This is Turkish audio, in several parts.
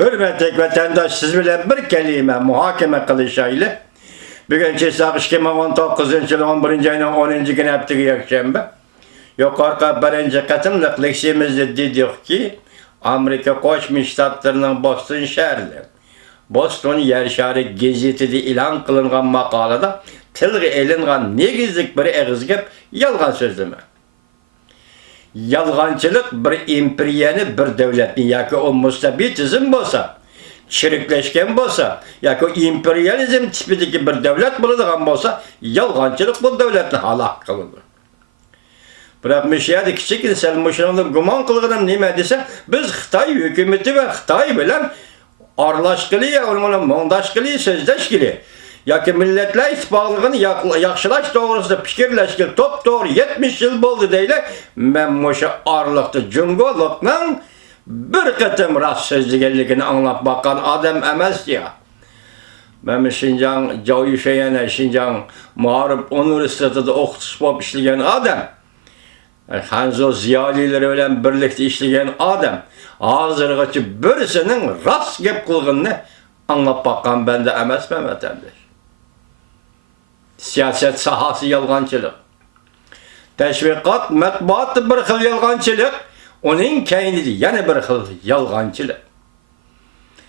Hürmetlik vatandaş, siz bilen bir kelime muhakeme kılışaylı. Bugün Sağ 2019 yıl 11. ayının 10. günü haftığı yakşembe. Yukarı birinci katımlık leksiyemizde dedik ki Amerika Koçmuş Ştatlarının Boston şehri. Boston yer şehri gazetede ilan kılıngan makalada tilgi elingan negizlik bir eğiz gep yalgan sözleme. Yalgancılık bir imperiyeni bir devletni yaki o mustabitizm bolsa, çirikleşken bolsa, yaki o imperializm tipideki bir devlet buladigan bolsa, yalgancılık bu devletni halak kılınır. Biroq müşahede kichik insan muşanlık guman kılgınım nime dese, biz Xitay hükümeti ve Xitay bilen arlaşkılı ya onunla mondaşkılı sözleşkili. Yaki Milletler İttifakı'nı yakşılaş doğrusunda fikirleşkili top doğru 70 yıl oldu deyle men muşa arlıkta cungolukla bir kıtım rast sözlügellikini anlap bakan adam emez ya. Ben Şinjan Cavuşayana Şinjan Muharip Üniversitesi'de okutuş bop işleyen adam. Hanzo ziyalileri öyle birlikte işleyen adam. Hazırgıcı birisinin rast gep kılgınını anlap bakan bende emez mi vatandaş? Siyaset sahası yalgancılık. Teşvikat, matbuat bir xil yalgancılık. Onun keynidi yana bir xil yalgancılık.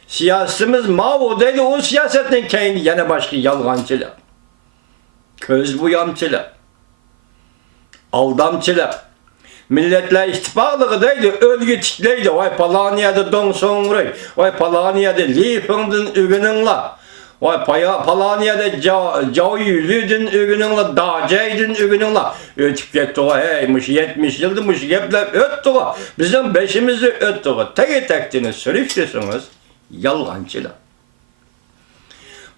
Siyasetimiz Mao deydi, o siyasetin keyni yana başka yalgancılık. Köz buyamçılık. Aldamçılık. Milletler İttifaklığı deydi, ölgü tikleydi. Vay palaniyada don sonray. Vay palaniyada lifindin ügününla. Vay palaniyada cavyülüdün ügününla, dağcaydın ügününla. Ötüp gitti o heymiş 70 yıldımış gepler öttü o. Bizim beşimizi öttü o. Teki tektini sürüştüsünüz. Yalgancılık.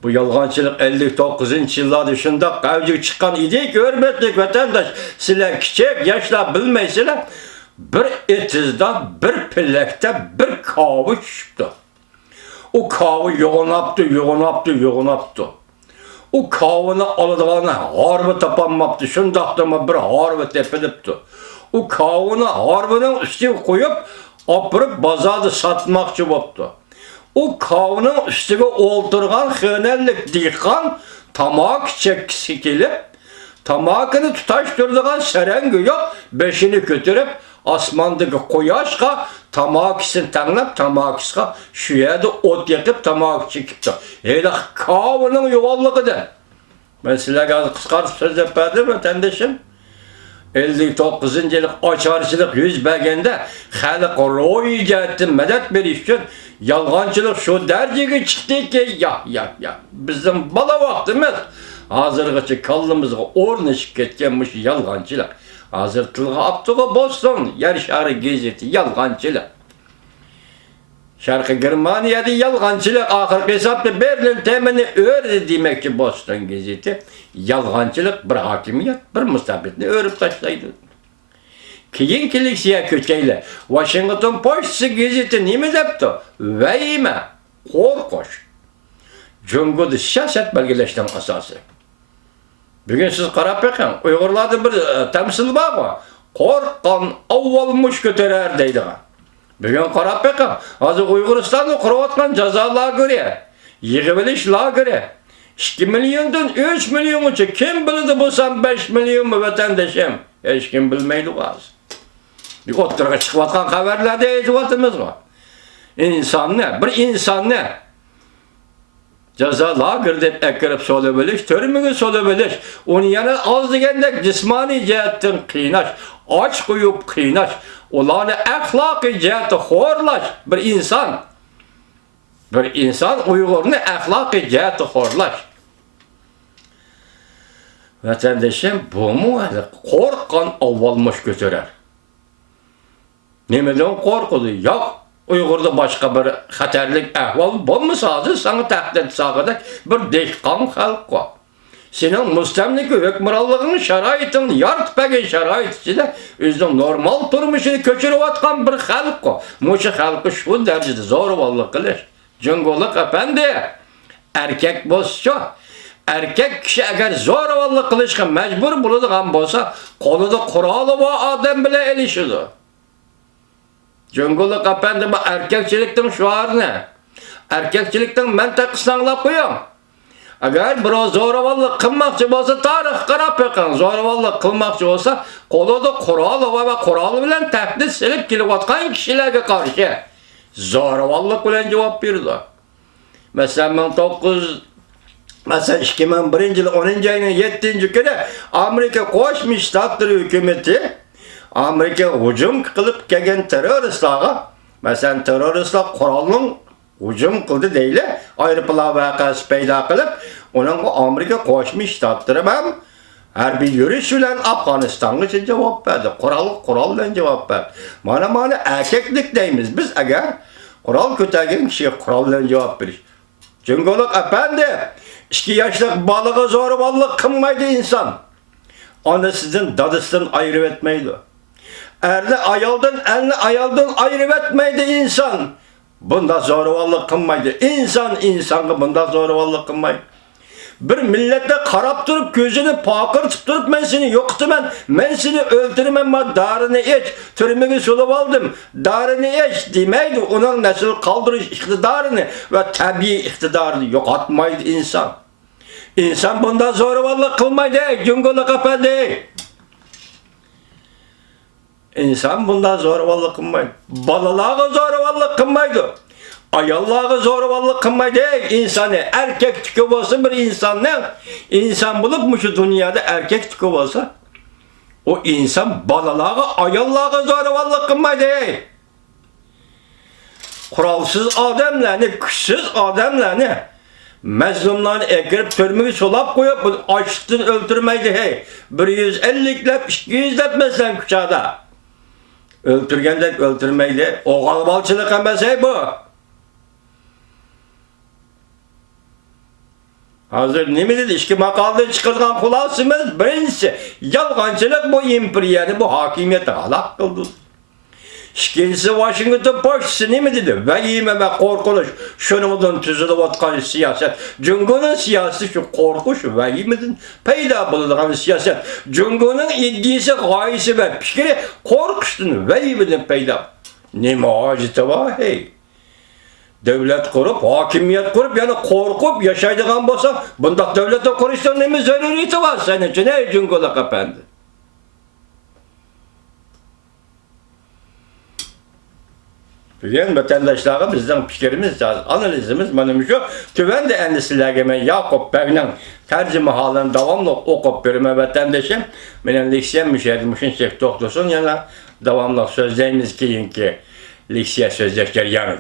Bu yalgancılık 59. yıllar dışında kavcı çıkan idi ki hürmetlik vatandaş sizler küçük yaşlar bilmeyseler bir etizde, bir pillekte bir kavu çıktı. O kavu yoğunaptı. O kavunu alıdığına harbi tapanmaptı. Şundaqtama bir harbi tepilipti. O kavunu harbinin üstüne koyup apırıp bazarda satmakçı boptu. O kavunun üstüne oturgan hınerlik diykan tamak çekisi gelip tamakını tutaştırdıgan seren güyüp beşini götürüp asmandaki koyaşka tamakisini tanlap tamakisine şu yerde ot yakıp tamak çekipti. Öyle kavunun yuvallıqıdır. Ben size kıskartıp söz yapardım vatandaşım. 59. yıllık açarçılık yüz belgende xalq roy icatı medet beriş için yalgancılık şu dereceye çıktı ki ya bizim bala vaktimiz hazırgıcı kallımızga ornışıp ketkenmiş yalgancılık. Hazır tılga aptığı Boston yer şarı gezeti yalgancılık. Şarkı Germaniya'da yalgancılık ahir hesapta Berlin temini öğrendi demek ki Boston gezeti. Yalgancılık bir hakimiyet, bir mustabitini örüp taşlaydı. Keyinkilik siyah köçeyle Washington Post'sı gezeti nime depti? Veyme, korkuş. Cumhurda siyaset belgeleşten asası. Bugün siz qarap bakın, Uygurlarda bir temsil var mı? Korkan avvalmış götürer deydi. Bugün qarap bakın, hazır Uyguristan'da kuruvatkan cezalar göre, yığıbiliş lagırı, 2 milyondan 3 milyon uçu, kim bildi bu sen 5 milyon mu vatandaşım? Hiç kim bilmeydi az. Bir otturağa çıkıvatkan haberlerde ezivatımız var. İnsan ne? Bir insan ne? Ceza lagır deyip ekirip solabiliş, törümünü solabiliş. Onun yanı az degende cismani cihetten kıynaş, aç koyup kıynaş. Olanı ahlaki ciheti horlaş bir insan. Bir insan Uygur'unu ahlaki ciheti horlaş. Vatandaşım bu mu? Korkan avvalmış götürer. Nemeden korkulu? Yok. Uygur'da başka bir xatarlik ahval bulmasazı sana tahdid sağladık bir dehqan halk var. Senin müstemlik hükmürallığının şaraitini yartpegen şarait içinde özünün normal turmuşunu köçürüp atkan bir halk var. Muşu halkı şu derecede zorvallık kılır. Cungoluk efendi, erkek bolsa, erkek kişi eğer zorvallık kılışka mecbur bulunduğun bolsa, koluda kuralı var adam bile elişidir. Cungoluk efendi bu erkekçilikten şuarı ne? erkekçilikten mentakısını anlap koyun. Eğer biraz zoravallık kılmakçı olsa tarih qarap bakın. Zoravallık kılmakçı olsa kolada Kur'an'ı ve Kur'an'ı bilen tehdit silip gelip atkan kişilerge karşı zoravallık bilen cevap verdi. Mesela 2001 yılı 10. ayının 7. günü Amerika Koşmuş Ştatları hükümeti Amerika hücum kılıp gelgen teröristlara mesela teröristler Kur'an'ın hücum kıldı değil, ayrıpılar vakası peyda kılıp onun Amerika Koşmuş Ştatları hem her bir yürüyüş ile Afganistan'a için cevap verdi. Kural'dan cevap verdi. Mana erkeklik deyimiz biz eğer Kural kötegen kişiye Kural'dan cevap verir. Cüngoluk efendi, 2 yaşlık balığı zorbalık kılmaydı insan. Onu sizin dadısından ayrı etmeydi. Elini ayaldan ayrı etmeydi insan. Bunda zorbalık kılmaydı. İnsanı bunda zorbalık kılmaydı. Bir millette karap durup gözünü pakır tutup ben seni yoktu ben seni öldürmem ben darını iç türmeni solup aldım darını iç demeydi onun nasıl kaldırış iktidarını ve tabi iktidarını yok atmaydı insan. İnsan bunda zorbalık kılmaydı cüngoluk efendi. İnsan bunda zorbalık kılmaydı. Balalığa zorbalık kılmaydı. Ayallığa zorbalık kılmaydı insanı. Erkek tükü olsa bir insan bulup mu şu dünyada erkek tükü olsa o insan balalığa ayallığa zorbalık kılmaydı. Kuralsız adamlarını, güçsüz adamlarını mezlumlarını ekirip törmüğü solap koyup açtın öldürmeydi. 150'lep 200'lep mesela kuşada. Öldürgenler öldürmeydi. O kalbalçılık emez bu. Hazır ne mi dedi? İşki makalda çıkartan kulağısımız birincisi yalgancılık bu imperiyanı bu hakimiyeti halak kıldı. İkincisi Washington Post'si ne mi dedi? Vehime ve korkuluş şunumuzun tüzülü vatkan siyaset. Cungunun siyaseti şu korkuş vehimedin peyda bulunan siyaset. Cungunun iddiası gayesi ve fikri korkuştun vehimedin peyda. Ne muacite var hey. Devlet kurup, hakimiyet kurup, yani korkup yaşaydığın bolsa, bunda devlete kuruştan nemi zaruriyeti var senin için, ey cüngoluk efendi. Biliyen vatandaşlara bizden fikrimiz, analizimiz benim şu, tüven de endişilerime Yakup Bey'nin tercüme halini devamlı okup verime vatandaşım, benim liksiyen müşahedmişin çek doktorsun yana devamlı sözlerimiz ki liksiye sözcükler yanır.